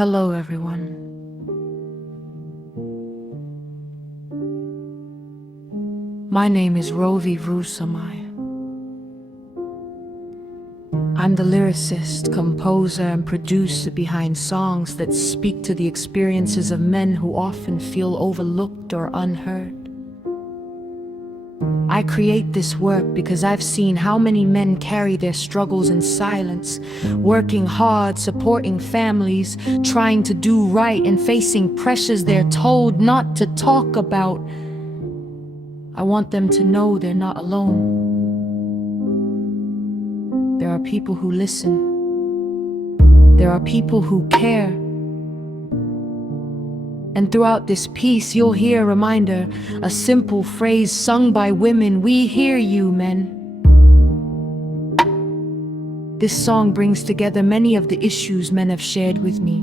Hello, everyone. My name is Rôvi Vrusamâivisic. I'm the lyricist, composer, and producer behind songs that speak to the experiences of men who often feel overlooked or unheard. I create this work because I've seen how many men carry their struggles in silence, working hard, supporting families, trying to do right, and facing pressures they're told not to talk about. I want them to know they're not alone. There are people who listen. There are people who care. And throughout this piece, you'll hear a reminder, a simple phrase sung by women: we hear you, men. This song brings together many of the issues men have shared with me.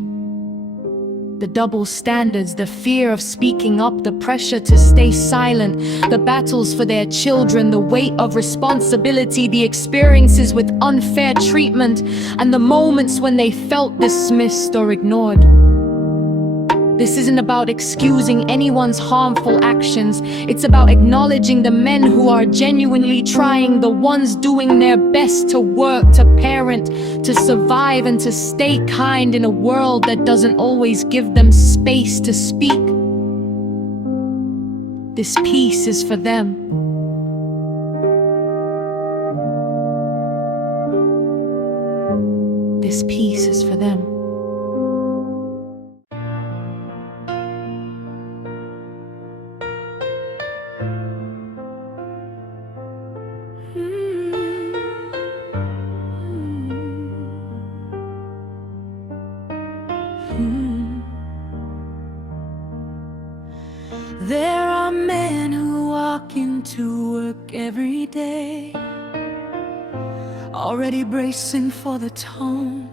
The double standards, the fear of speaking up, the pressure to stay silent, the battles for their children, the weight of responsibility, the experiences with unfair treatment, and the moments when they felt dismissed or ignored. This isn't about excusing anyone's harmful actions. It's about acknowledging the men who are genuinely trying, the ones doing their best to work, to parent, to survive, and to stay kind in a world that doesn't always give them space to speak. This piece is for them. This piece is for them. There are men who walk into work every day, already bracing for the tone,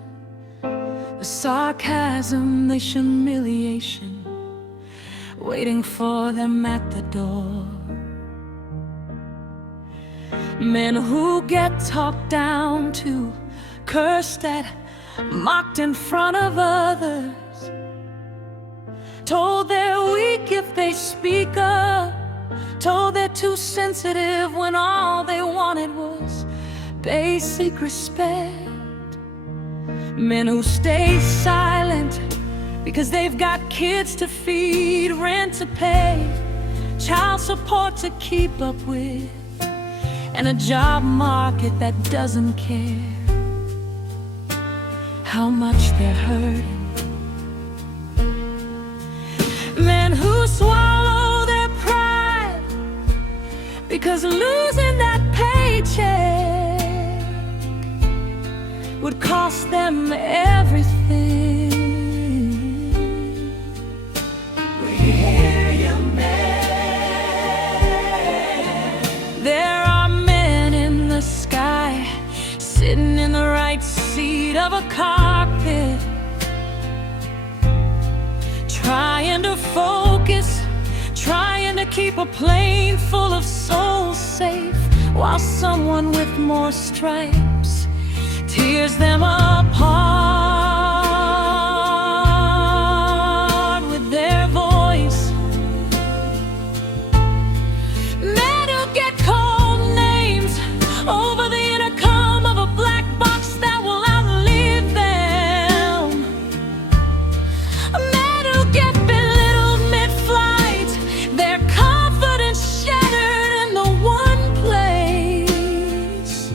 the sarcasm, the humiliation, waiting for them at the door. Men who get talked down to, cursed at, mocked in front of others, told they're weak if they speak up, told they're too sensitive when all they wanted was basic respect. Men who stay silent because they've got kids to feed, rent to pay, child support to keep up with, and a job market that doesn't care how much they're hurting. Men who swallow their pride because losing that paycheck would cost them everything. We hear you, man. There are men in the sky, sitting in the right seat of a carpet, trying to focus, trying to keep a plane full of souls safe, while someone with more stripes tears them apart with their voice. Men who get cold names over the intercom of a black box that will outlive them. Men who get belittled mid-flight, their confidence shattered in the one place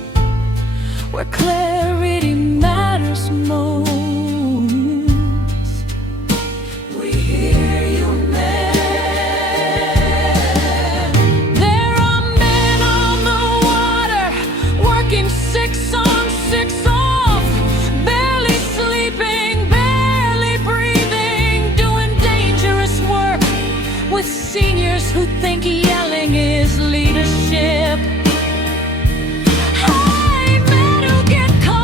where clarity matters most. We hear you, man. There are men on the water, working 6 on 6 off, barely sleeping, barely breathing, doing dangerous work with seniors who think yelling is leadership. Hey, men who get caught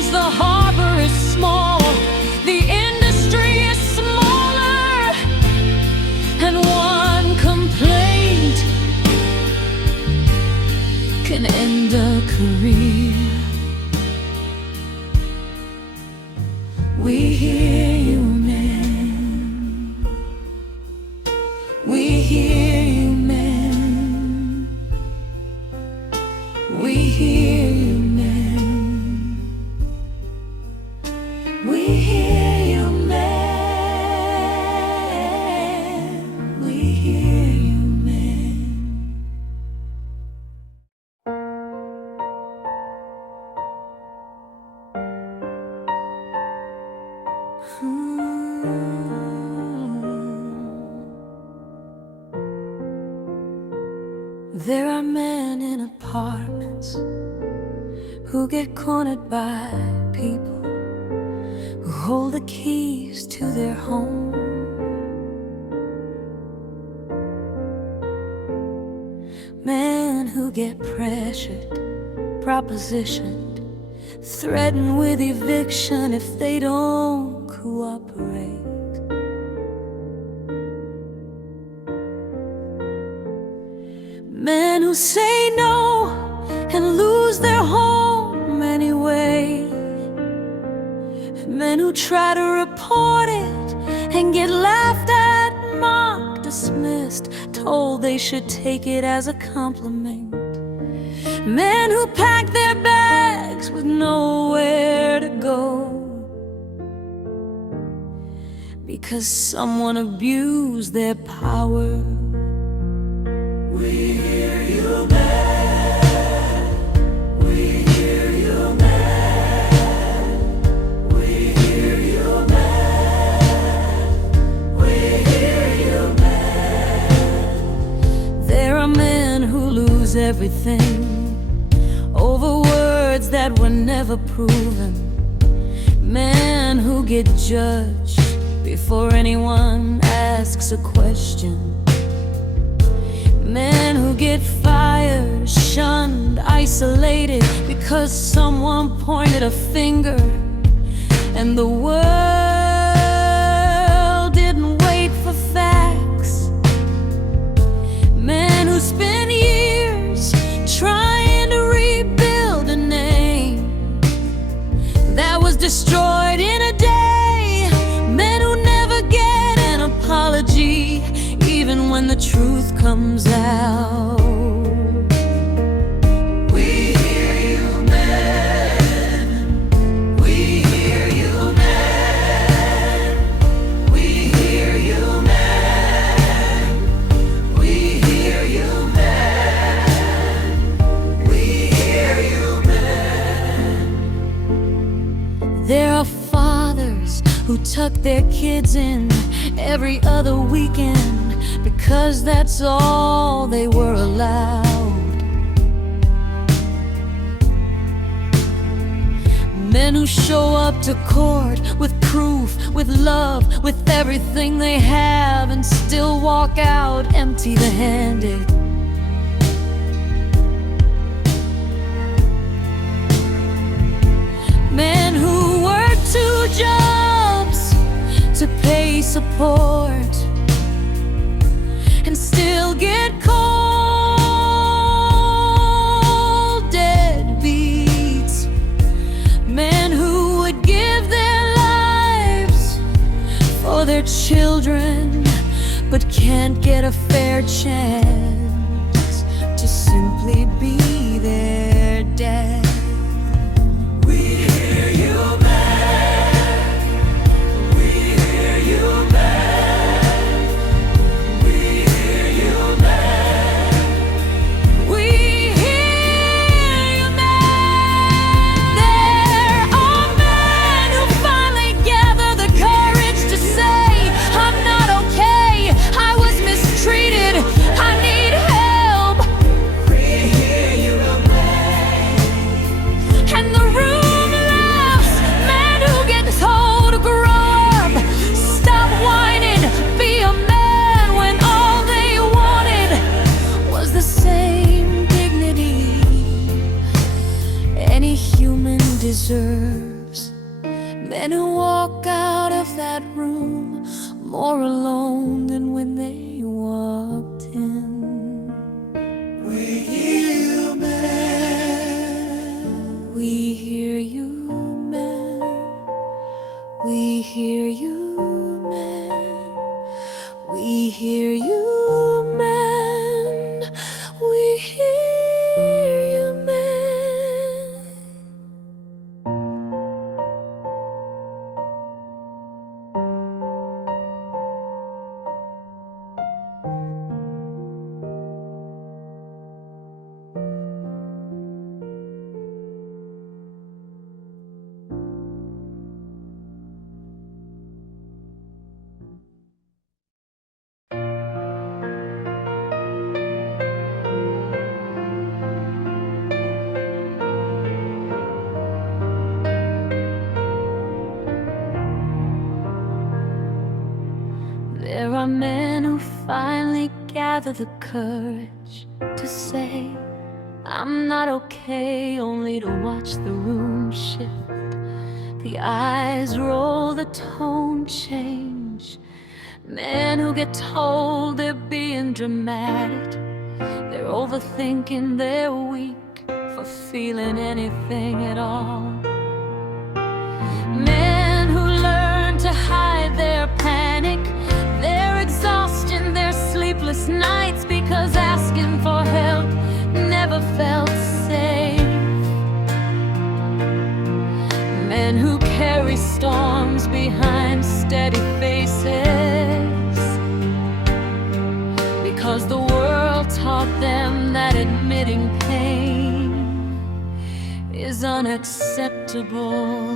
because the harbor is small, the industry is smaller, and one complaint can end a career. We hear you, man. We hear you, man. We hear you, man. We hear you, man. We hear you, man. There are men in apartments who get cornered by people who hold the keys to their home. Men who get pressured, propositioned, threatened with eviction if they don't cooperate. Men who say no and lose their home anyway. Men who try to report it and get laughed at, mocked, dismissed, told they should take it as a compliment. Men who pack their bags with nowhere to go because someone abused their power. We hear you, man. We hear you, man. We hear you, man. We hear you, man. There are men who lose everything over words that were never proven. Men who get judged before anyone asks a question. Men who get fired, shunned, isolated because someone pointed a finger and the world didn't wait for facts. Men who spend years trying to rebuild a name that was destroyed in a day. Men who never get an apology even when the truth comes out. We hear you, man. We hear you, man. We hear you, man. We hear you, man. We hear you, man. There are fathers who tuck their kids in every other weekend because that's all they were allowed. Men who show up to court with proof, with love, with everything they have, and still walk out empty-handed. Men who work 2 jobs to pay support and still get cold deadbeats. Men who would give their lives for their children but can't get a fair chance to simply be their dad. We hear you, man. We hear you, man. We hear you, man. We hear you, man. There are men who finally gather the courage to say, I'm not okay, I was mistreated, I need help. We hear you, man. And the room laughs. Men who get told to grow up, stop whining, be a man, when all they wanted was the same dignity any human deserves. Men who walk out of that room more alone than when they walked in. We hear you, man. We hear you, man. We hear you, man. We hear you, man. We hear you, man. There are men who finally gather the courage to say, I'm not okay, only to watch the room shift. The eyes roll, the tone change. Men who get told they're being dramatic, they're overthinking, they're weak for feeling anything at all. Men who learn to hide their panic, their exhaustion, their sleepless nights, because asking for help never felt safe. Men who carry storms behind steady faces, because the world taught them that admitting pain is unacceptable.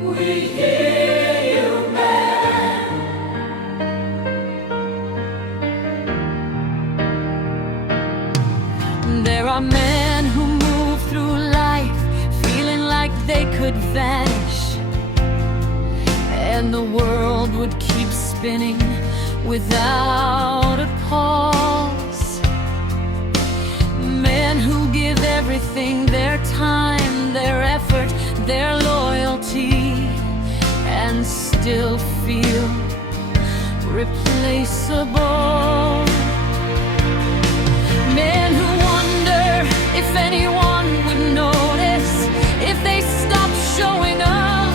We hear you, man. There are men who move through life feeling like they could vanish, and the world would keep spinning without a pause. Men who give everything, their time, their effort, their loyalty, and still feel replaceable. Men who wonder if anyone would notice, if they stop showing up,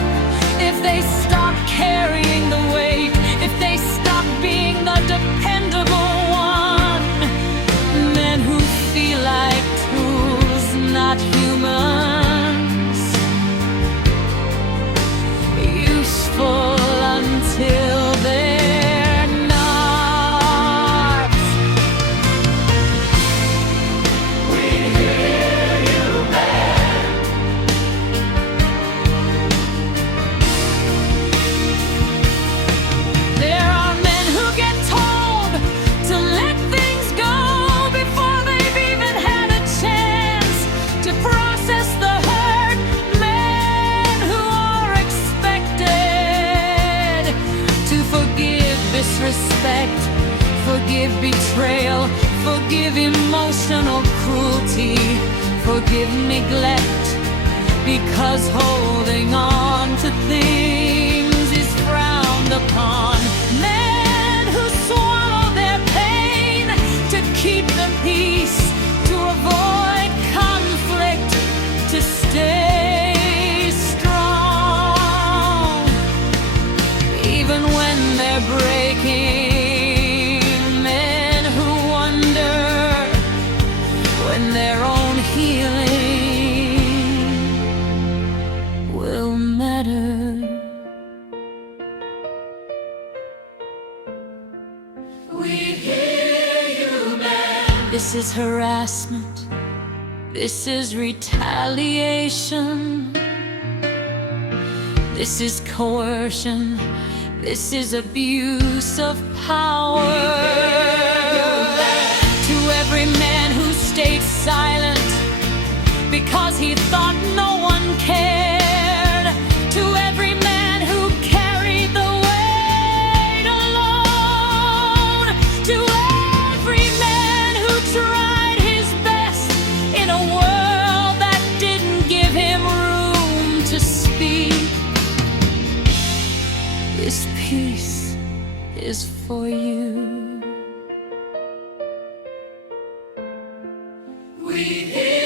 if they stop carrying the weight, if they stop being the dependable one. Men who feel like tools, not humans, useful until they're not. We hear you, man. There are men who get told to let things go before they've even had a chance to process the hurt. Men who are expected to forgive disrespect, forgive betrayal, forgive emotional cruelty, forgive neglect, because holding on to things is frowned upon. Men who swallow their pain to keep the peace, to avoid conflict, to stay strong, even when they're breaking. Men who wonder when their own healing will matter. We hear you, man. This is harassment. This is retaliation. This is coercion. This is abuse of power. To every man who stayed silent because he thought no one cared. To every man who carried the weight alone. To every man who tried his best in a world that didn't give him room. for you. We hear